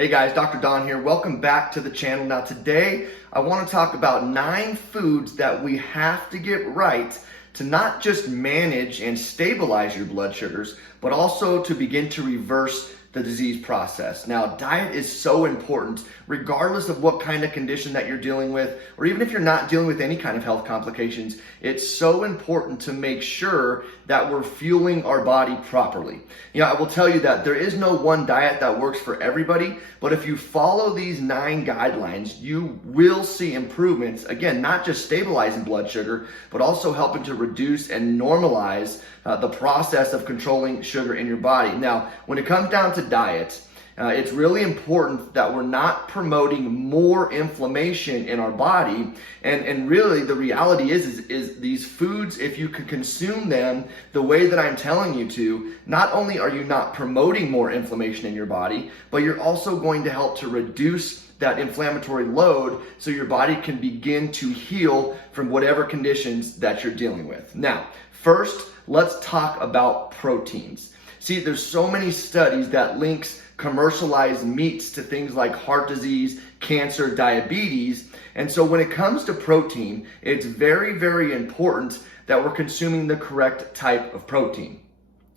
Hey guys, Dr. Don here. Welcome back to the channel. Now today, I want to talk about 9 foods that we have to get right to not just manage and stabilize your blood sugars, but also to begin to reverse the disease process. Now, diet is so important, regardless of what kind of condition that you're dealing with, or even if you're not dealing with any kind of health complications, it's so important to make sure that we're fueling our body properly. You know, I will tell you that there is no one diet that works for everybody, but if you follow these 9 guidelines, you will see improvements, again, not just stabilizing blood sugar, but also helping to reduce and normalize the process of controlling sugar in your body. Now, when it comes down to diet, it's really important that we're not promoting more inflammation in our body. And really the reality is these foods, if you can consume them the way that I'm telling you to, not only are you not promoting more inflammation in your body, but you're also going to help to reduce that inflammatory load so your body can begin to heal from whatever conditions that you're dealing with. Now, first, let's talk about proteins. See, there's so many studies that links commercialized meats to things like heart disease, cancer, diabetes. And so when it comes to protein, it's very, very important that we're consuming the correct type of protein.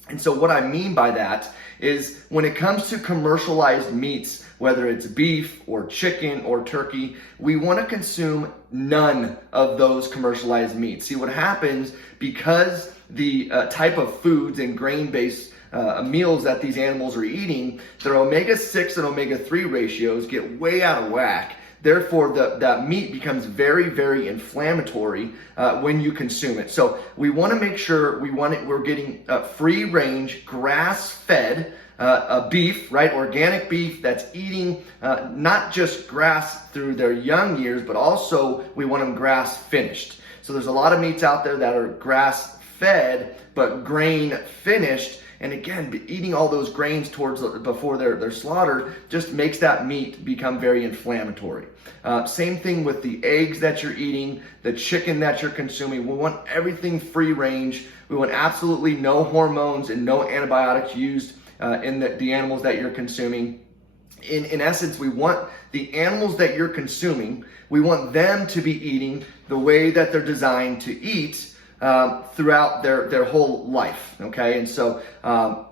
And so what I mean by that is when it comes to commercialized meats, whether it's beef or chicken or turkey, we want to consume none of those commercialized meats. See, what happens because the type of foods and grain-based meals that these animals are eating, their omega-6 and omega-3 ratios get way out of whack. Therefore, that meat becomes very, very inflammatory when you consume it. So we want to make sure we're getting free-range, grass-fed beef, right? Organic beef that's eating not just grass through their young years, but also we want them grass-finished. So there's a lot of meats out there that are grass-fed, but grain-finished. And again, eating all those grains before they're slaughtered just makes that meat become very inflammatory. Same thing with the eggs that you're eating, the chicken that you're consuming. We want everything free range. We want absolutely no hormones and no antibiotics used in the animals that you're consuming. In essence, we want the animals that you're consuming, we want them to be eating the way that they're designed to eat throughout their whole life, okay? And so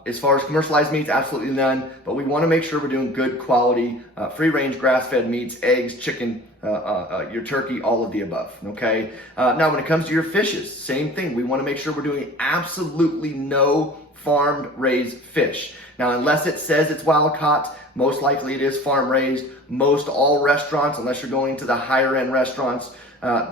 as far as commercialized meats, absolutely none, but we want to make sure we're doing good quality, free-range grass-fed meats, eggs, chicken, your turkey, all of the above, okay? Now, when it comes to your fishes, same thing. We want to make sure we're doing absolutely no farm-raised fish. Now, unless it says it's wild-caught, most likely it is farm-raised. Most all restaurants, unless you're going to the higher-end restaurants,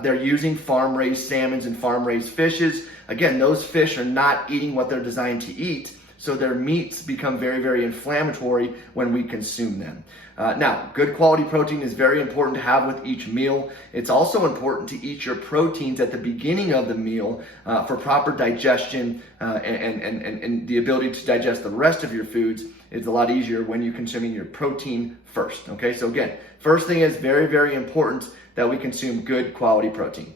they're using farm-raised salmons and farm-raised fishes. Again, those fish are not eating what they're designed to eat, so their meats become very, very inflammatory when we consume them. Now, good quality protein is very important to have with each meal. It's also important to eat your proteins at the beginning of the meal for proper digestion and the ability to digest the rest of your foods. It's a lot easier when you're consuming your protein first, okay? So again, first thing is very, very important that we consume good quality protein.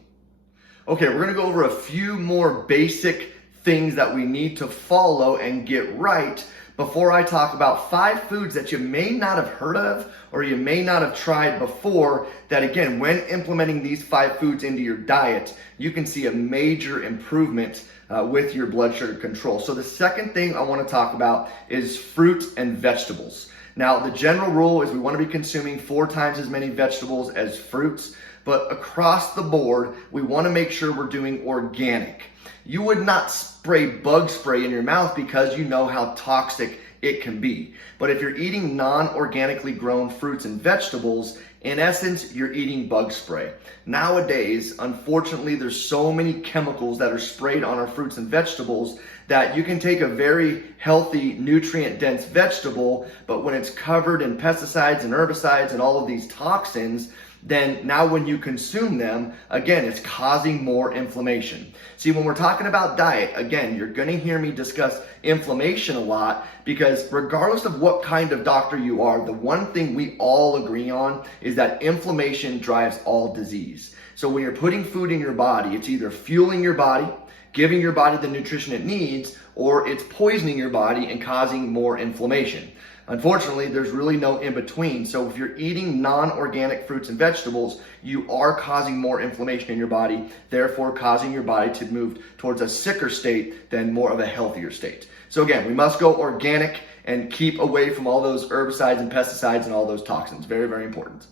Okay, we're gonna go over a few more basic things that we need to follow and get right before I talk about 5 foods that you may not have heard of or you may not have tried before that, again, when implementing these 5 foods into your diet, you can see a major improvement with your blood sugar control. So the second thing I want to talk about is fruit and vegetables. Now, the general rule is we want to be consuming 4 times as many vegetables as fruits, but across the board, we want to make sure we're doing organic. You would not spray bug spray in your mouth because you know how toxic it can be. But if you're eating non-organically grown fruits and vegetables, in essence, you're eating bug spray. Nowadays, unfortunately, there's so many chemicals that are sprayed on our fruits and vegetables that you can take a very healthy, nutrient-dense vegetable, but when it's covered in pesticides and herbicides and all of these toxins, then now when you consume them, again, it's causing more inflammation. See, when we're talking about diet, again, you're gonna hear me discuss inflammation a lot because regardless of what kind of doctor you are, the one thing we all agree on is that inflammation drives all disease. So when you're putting food in your body, it's either fueling your body, giving your body the nutrition it needs, or it's poisoning your body and causing more inflammation. Unfortunately, there's really no in between. So if you're eating non-organic fruits and vegetables, you are causing more inflammation in your body, therefore causing your body to move towards a sicker state than more of a healthier state. So again, we must go organic and keep away from all those herbicides and pesticides and all those toxins. Very, very important.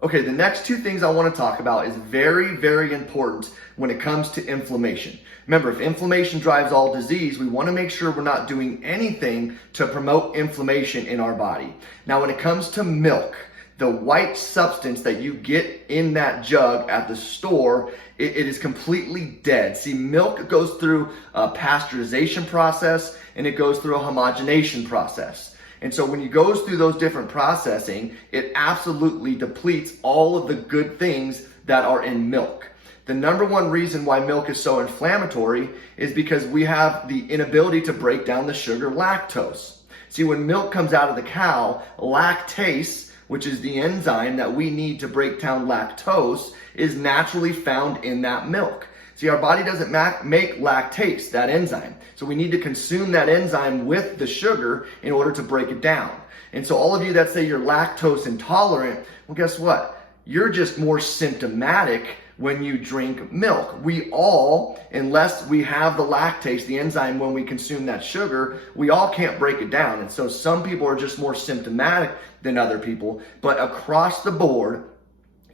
Okay, the next two things I want to talk about is very, very important when it comes to inflammation. Remember, if inflammation drives all disease, we want to make sure we're not doing anything to promote inflammation in our body. Now, when it comes to milk, the white substance that you get in that jug at the store, it is completely dead. See, milk goes through a pasteurization process and it goes through a homogenation process. And so when it goes through those different processing, it absolutely depletes all of the good things that are in milk. The number one reason why milk is so inflammatory is because we have the inability to break down the sugar lactose. See, when milk comes out of the cow, lactase, which is the enzyme that we need to break down lactose, is naturally found in that milk. See, our body doesn't make lactase, that enzyme. So we need to consume that enzyme with the sugar in order to break it down. And so all of you that say you're lactose intolerant, well, guess what? You're just more symptomatic when you drink milk. We all, unless we have the lactase, the enzyme, when we consume that sugar, we all can't break it down. And so some people are just more symptomatic than other people. But across the board,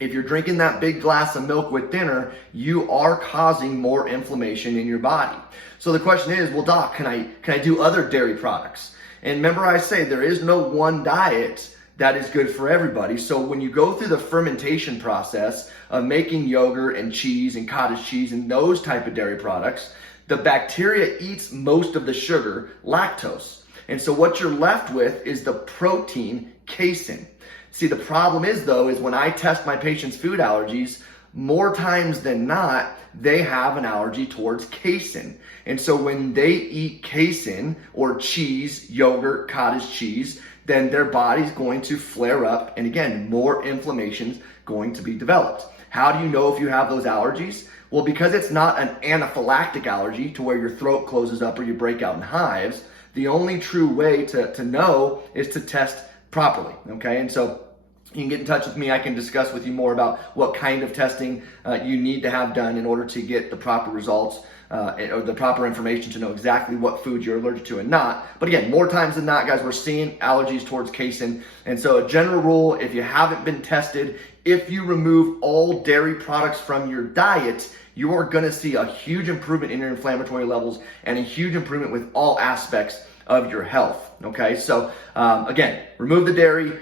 if you're drinking that big glass of milk with dinner, you are causing more inflammation in your body. So the question is, well, doc, can I do other dairy products? And remember I say there is no one diet that is good for everybody. So when you go through the fermentation process of making yogurt and cheese and cottage cheese and those type of dairy products, the bacteria eats most of the sugar, lactose. And so what you're left with is the protein casein. See, the problem is though, is when I test my patients' food allergies, more times than not, they have an allergy towards casein. And so when they eat casein or cheese, yogurt, cottage cheese, then their body's going to flare up. And again, more inflammation's going to be developed. How do you know if you have those allergies? Well, because it's not an anaphylactic allergy to where your throat closes up or you break out in hives, the only true way to know is to test properly, okay? And so you can get in touch with me. I can discuss with you more about what kind of testing you need to have done in order to get the proper results or the proper information to know exactly what foods you're allergic to and not. But again, more times than not, guys, we're seeing allergies towards casein. And so a general rule, if you haven't been tested, if you remove all dairy products from your diet, you are going to see a huge improvement in your inflammatory levels and a huge improvement with all aspects of your health. Okay, so again, remove the dairy,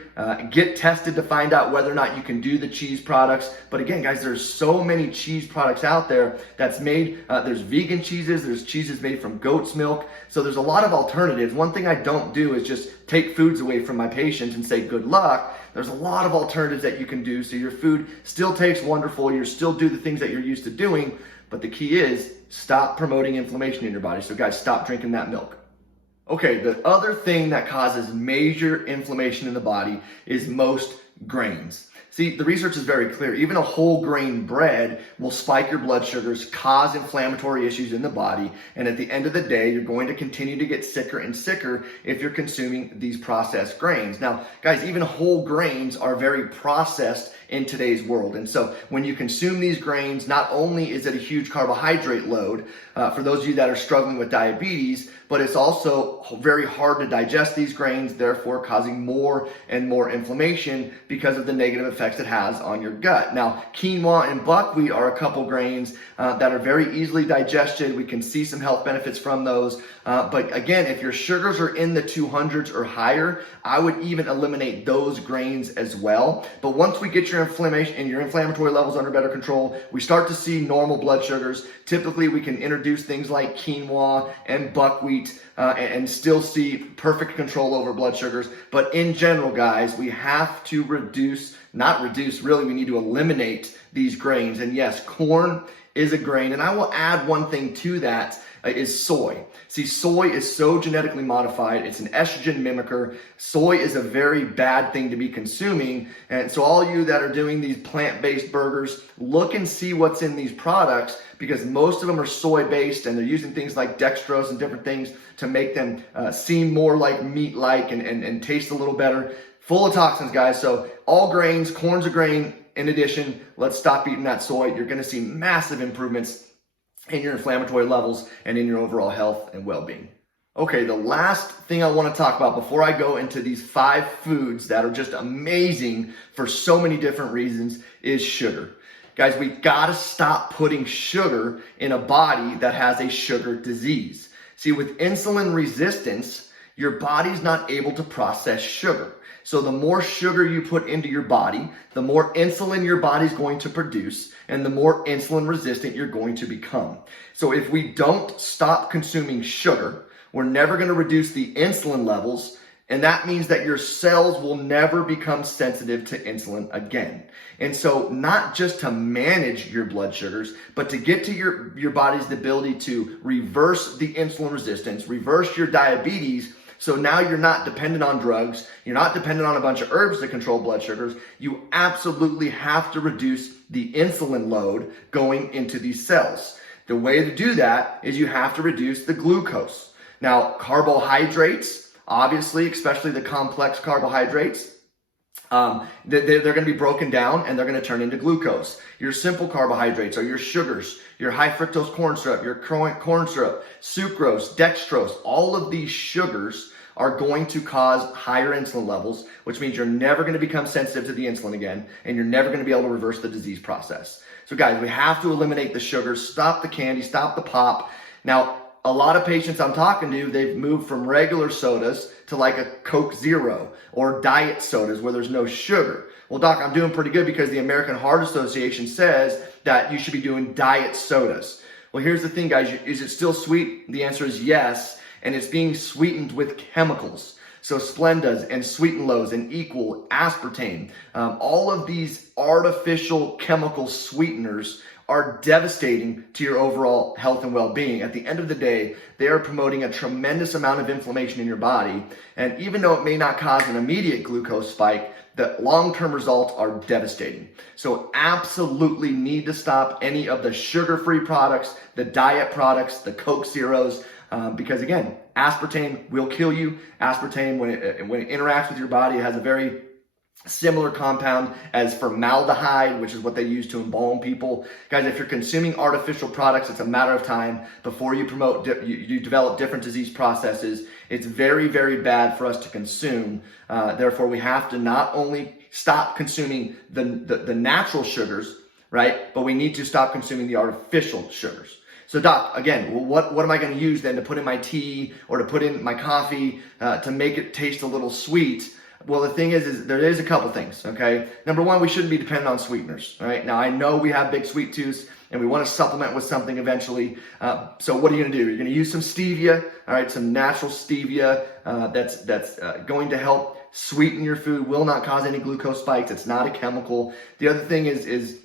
get tested to find out whether or not you can do the cheese products. But again, guys, there's so many cheese products out there that's made, there's vegan cheeses, there's cheeses made from goat's milk. So there's a lot of alternatives. One thing I don't do is just take foods away from my patients and say good luck. There's a lot of alternatives that you can do so your food still tastes wonderful, you still do the things that you're used to doing, but the key is stop promoting inflammation in your body. So guys, stop drinking that milk. Okay, the other thing that causes major inflammation in the body is most grains. See, the research is very clear. Even a whole grain bread will spike your blood sugars, cause inflammatory issues in the body, and at the end of the day, you're going to continue to get sicker and sicker if you're consuming these processed grains. Now, guys, even whole grains are very processed in today's world. And so when you consume these grains, not only is it a huge carbohydrate load for those of you that are struggling with diabetes, but it's also very hard to digest these grains, therefore causing more and more inflammation because of the negative effects it has on your gut. Now, quinoa and buckwheat are a couple grains that are very easily digested. We can see some health benefits from those. But again, if your sugars are in the 200s or higher, I would even eliminate those grains as well. But once we get your inflammation and your inflammatory levels under better control, we start to see normal blood sugars. Typically, we can introduce things like quinoa and buckwheat and still see perfect control over blood sugars. But in general, guys, we have to not reduce, really, we need to eliminate these grains. And yes, corn is a grain. And I will add one thing to that is soy. See, soy is so genetically modified. It's an estrogen mimicker. Soy is a very bad thing to be consuming. And so all you that are doing these plant-based burgers, look and see what's in these products, because most of them are soy-based and they're using things like dextrose and different things to make them seem more like meat-like and taste a little better. Full of toxins, guys. So all grains, corn's a grain. In addition, let's stop eating that soy. You're going to see massive improvements in your inflammatory levels and in your overall health and well-being. Okay, the last thing I want to talk about before I go into these 5 foods that are just amazing for so many different reasons is sugar. Guys, we got to stop putting sugar in a body that has a sugar disease. See, with insulin resistance, your body's not able to process sugar. So the more sugar you put into your body, the more insulin your body's going to produce, and the more insulin resistant you're going to become. So if we don't stop consuming sugar, we're never going to reduce the insulin levels, and that means that your cells will never become sensitive to insulin again. And so not just to manage your blood sugars, but to get to your body's ability to reverse the insulin resistance, reverse your diabetes. So now you're not dependent on drugs. You're not dependent on a bunch of herbs to control blood sugars. You absolutely have to reduce the insulin load going into these cells. The way to do that is you have to reduce the glucose. Now, carbohydrates, obviously, especially the complex carbohydrates, they're going to be broken down and they're going to turn into glucose. Your simple carbohydrates are your sugars, your high fructose corn syrup, your corn syrup, sucrose, dextrose. All of these sugars are going to cause higher insulin levels, which means you're never going to become sensitive to the insulin again, and you're never going to be able to reverse the disease process. So guys, we have to eliminate the sugars, stop the candy, stop the pop. Now, a lot of patients I'm talking to, they've moved from regular sodas to like a Coke Zero or diet sodas where there's no sugar. Well, doc, I'm doing pretty good because the American Heart Association says that you should be doing diet sodas. Well, here's the thing, guys. Is it still sweet? The answer is yes. And it's being sweetened with chemicals. So Splendas and Sweet and Lows and Equal, aspartame, all of these artificial chemical sweeteners are devastating to your overall health and well-being. At the end of the day, they are promoting a tremendous amount of inflammation in your body. And even though it may not cause an immediate glucose spike, the long-term results are devastating. So absolutely need to stop any of the sugar-free products, the diet products, the Coke Zeros, because again, aspartame will kill you. Aspartame, when it interacts with your body, it has a very similar compound as formaldehyde, which is what they use to embalm people. Guys, if you're consuming artificial products, it's a matter of time before you you develop different disease processes. It's very, very bad for us to consume. Therefore, we have to not only stop consuming the natural sugars, right? But we need to stop consuming the artificial sugars. So doc, again, what am I going to use then to put in my tea or to put in my coffee to make it taste a little sweet? Well, the thing is there is a couple things, okay? Number one, we shouldn't be dependent on sweeteners, all right? Now, I know we have big sweet tooths and we want to supplement with something eventually. So what are you going to do? You're going to use some stevia, all right? Some natural stevia that's going to help sweeten your food, will not cause any glucose spikes. It's not a chemical. The other thing is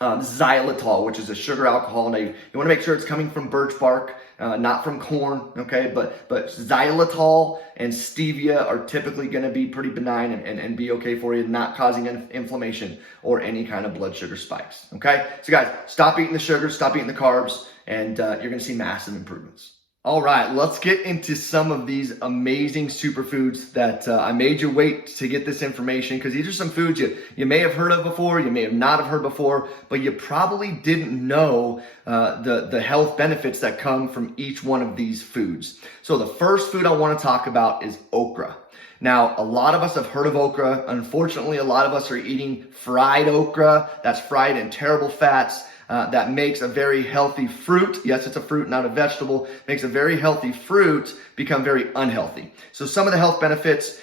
xylitol, which is a sugar alcohol. Now, you want to make sure it's coming from birch bark, not from corn, okay? But xylitol and stevia are typically going to be pretty benign and be okay for you, not causing inflammation or any kind of blood sugar spikes, okay? So guys, stop eating the sugars, stop eating the carbs, and you're going to see massive improvements. All right, let's get into some of these amazing superfoods that I made you wait to get this information, because these are some foods you may have heard of before, you may have not have heard before, but you probably didn't know the health benefits that come from each one of these foods. So the first food I want to talk about is okra. Now, a lot of us have heard of okra. Unfortunately, a lot of us are eating fried okra. That's fried in terrible fats. That makes a very healthy fruit. Yes, it's a fruit, not a vegetable. Makes a very healthy fruit become very unhealthy. So some of the health benefits,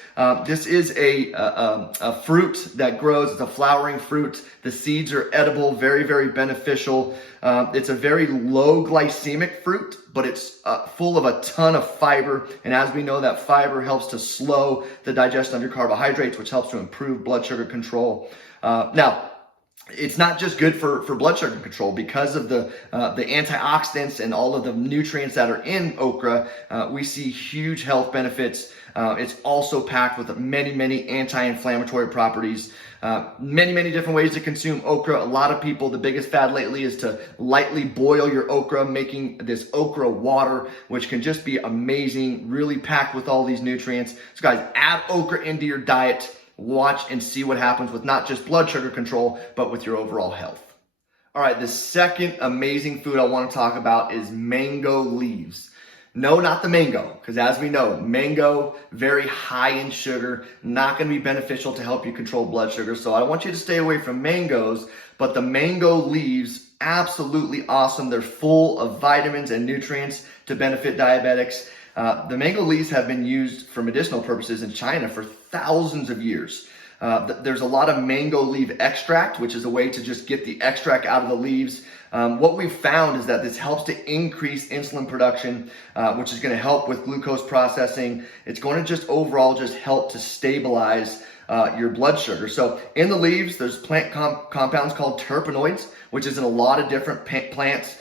this is a fruit that grows. It's a flowering fruit. The seeds are edible, very, very beneficial. It's a very low glycemic fruit, but it's full of a ton of fiber. And as we know, that fiber helps to slow the digestion of your carbohydrates, which helps to improve blood sugar control. Now, it's not just good for blood sugar control because of the antioxidants and all of the nutrients that are in okra. We see huge health benefits. It's also packed with many anti-inflammatory properties. Many different ways to consume okra. A lot of people, the biggest fad lately is to lightly boil your okra, making this okra water, which can just be amazing, really packed with all these nutrients. So guys, add okra into your diet. Watch and see what happens with not just blood sugar control, but with your overall health. All right, the second amazing food I want to talk about is mango leaves. No, not the mango, because as we know, mango, very high in sugar, not going to be beneficial to help you control blood sugar. So I want you to stay away from mangoes, but the mango leaves, absolutely awesome. They're full of vitamins and nutrients to benefit diabetics. The mango leaves have been used for medicinal purposes in China for thousands of years. There's a lot of mango leaf extract, which is a way to just get the extract out of the leaves. What we've found is that this helps to increase insulin production, which is going to help with glucose processing. It's going to just overall just help to stabilize your blood sugar. So in the leaves, there's plant compounds called terpenoids, which is in a lot of different plants.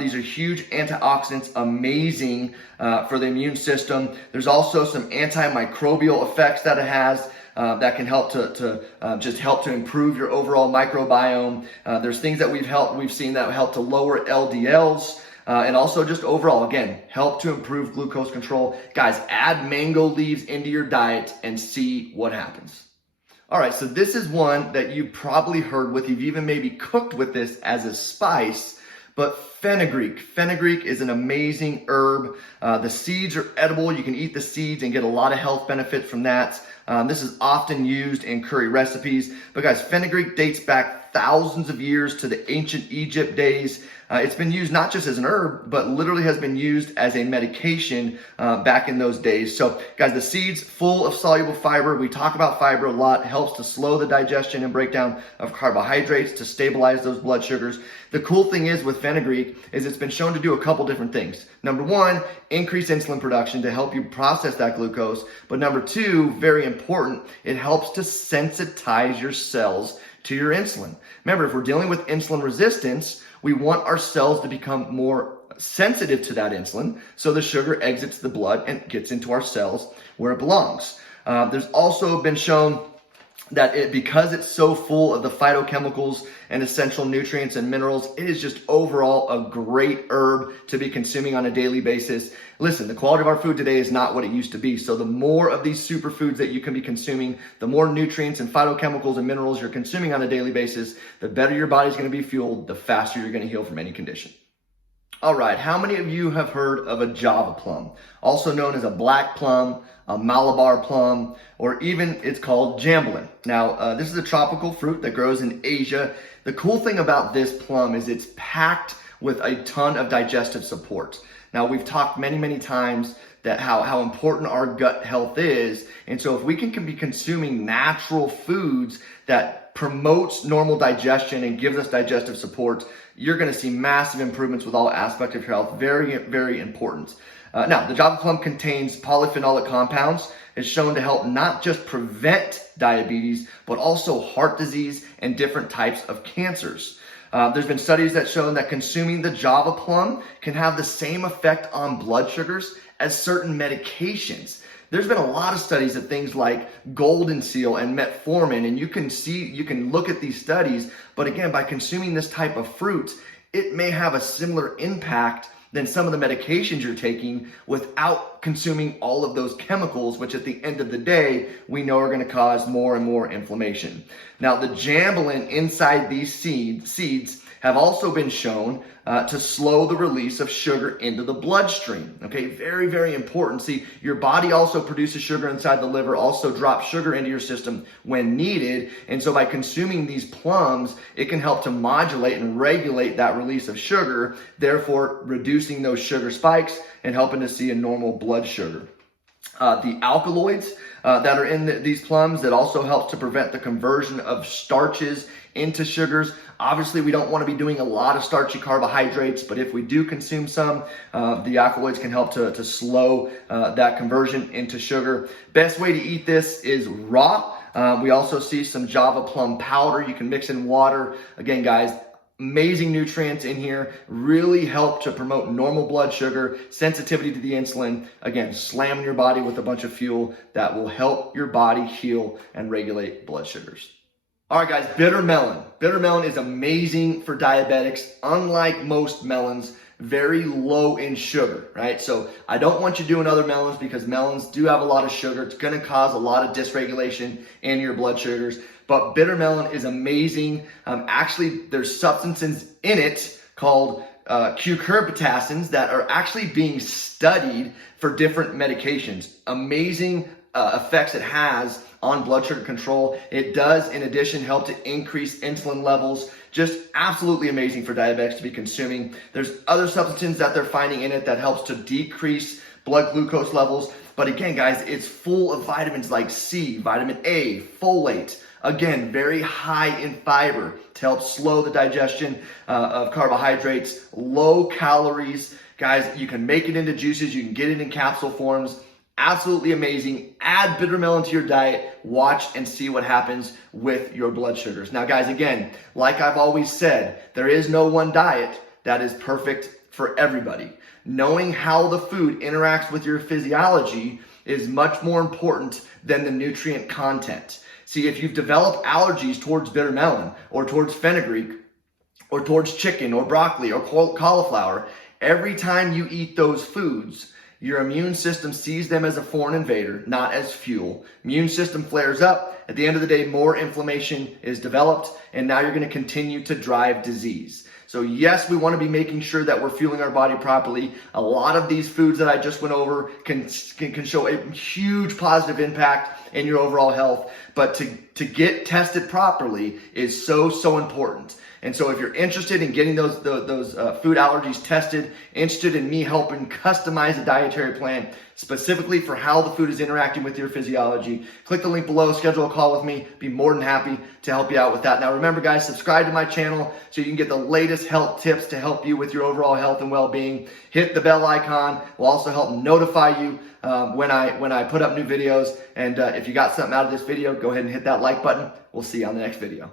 These are huge antioxidants, amazing for the immune system. There's also some antimicrobial effects that it has that can help to just help to improve your overall microbiome. There's things that we've seen that help to lower LDLs. And also just overall, again, help to improve glucose control. Guys, add mango leaves into your diet and see what happens. All right, so this is one that you probably heard with. You've even maybe cooked with this as a spice, but fenugreek. Fenugreek is an amazing herb. The seeds are edible. You can eat the seeds and get a lot of health benefit from that. This is often used in curry recipes. But guys, fenugreek dates back thousands of years to the ancient Egypt days. It's been used not just as an herb, but literally has been used as a medication back in those days. So guys, the seeds full of soluble fiber. We talk about fiber a lot. It helps to slow the digestion and breakdown of carbohydrates to stabilize those blood sugars. The cool thing is with fenugreek is it's been shown to do a couple different things. Number one, increase insulin production to help you process that glucose. But number two, very important, it helps to sensitize your cells to your insulin. Remember, if we're dealing with insulin resistance, we want our cells to become more sensitive to that insulin, so the sugar exits the blood and gets into our cells where it belongs. There's also been shown that because it's so full of the phytochemicals and essential nutrients and minerals, it is just overall a great herb to be consuming on a daily basis. Listen, the quality of our food today is not what it used to be. So the more of these superfoods that you can be consuming, the more nutrients and phytochemicals and minerals you're consuming on a daily basis, the better your body's going to be fueled, the faster you're going to heal from any condition. All right, how many of you have heard of a Java plum, also known as a black plum, a Malabar plum, or even it's called jambalin? Now, this is a tropical fruit that grows in Asia. The cool thing about this plum is it's packed with a ton of digestive support. Now, we've talked many times that how important our gut health is. And so if we can be consuming natural foods that promotes normal digestion and gives us digestive support, you're going to see massive improvements with all aspects of your health. Very important. Now, the Java plum contains polyphenolic compounds. It's shown to help not just prevent diabetes, but also heart disease and different types of cancers. There's been studies that show that consuming the Java plum can have the same effect on blood sugars as certain medications. There's been a lot of studies of things like golden seal and metformin, and you can look at these studies, but again, by consuming this type of fruit, it may have a similar impact than some of the medications you're taking without consuming all of those chemicals, which at the end of the day, we know are going to cause more and more inflammation. Now, the jambalin inside these seeds have also been shown to slow the release of sugar into the bloodstream. Okay, very important. See, your body also produces sugar inside the liver, also drops sugar into your system when needed. And so by consuming these plums, it can help to modulate and regulate that release of sugar, therefore reducing those sugar spikes and helping to see a normal blood sugar. The alkaloids that are in these plums that also helps to prevent the conversion of starches into sugars. Obviously, we don't want to be doing a lot of starchy carbohydrates, but if we do consume some, the alkaloids can help to slow that conversion into sugar. Best way to eat this is raw. We also see some Java plum powder you can mix in water. Again, guys, amazing nutrients in here, really help to promote normal blood sugar, sensitivity to the insulin. Again, slamming your body with a bunch of fuel that will help your body heal and regulate blood sugars. All right, guys, bitter melon. Bitter melon is amazing for diabetics. Unlike most melons, very low in sugar, right? So I don't want you doing other melons because melons do have a lot of sugar. It's going to cause a lot of dysregulation in your blood sugars. But bitter melon is amazing. Actually, there's substances in it called cucurbitacins that are actually being studied for different medications. Amazing effects it has on blood sugar control. It does, in addition, help to increase insulin levels. Just absolutely amazing for diabetics to be consuming. There's other substances that they're finding in it that helps to decrease blood glucose levels. But again, guys, it's full of vitamins like C, vitamin A, folate. Again, very high in fiber to help slow the digestion of carbohydrates, low calories. Guys, you can make it into juices. You can get it in capsule forms. Absolutely amazing. Add bitter melon to your diet. Watch and see what happens with your blood sugars. Now, guys, again, like I've always said, there is no one diet that is perfect for everybody. Knowing how the food interacts with your physiology is much more important than the nutrient content. See, if you've developed allergies towards bitter melon or towards fenugreek or towards chicken or broccoli or cauliflower, every time you eat those foods, your immune system sees them as a foreign invader, not as fuel. Immune system flares up. At the end of the day, more inflammation is developed, and now you're going to continue to drive disease. So yes, we want to be making sure that we're fueling our body properly. A lot of these foods that I just went over can show a huge positive impact in your overall health, but to get tested properly is so important. And so if you're interested in getting those food allergies tested, interested in me helping customize a dietary plan specifically for how the food is interacting with your physiology, click the link below, schedule a call with me. Be more than happy to help you out with that. Now remember, guys, subscribe to my channel so you can get the latest health tips to help you with your overall health and well-being. Hit the bell icon. Will also help notify you when I put up new videos. And if you got something out of this video, go ahead and hit that like button. We'll see you on the next video.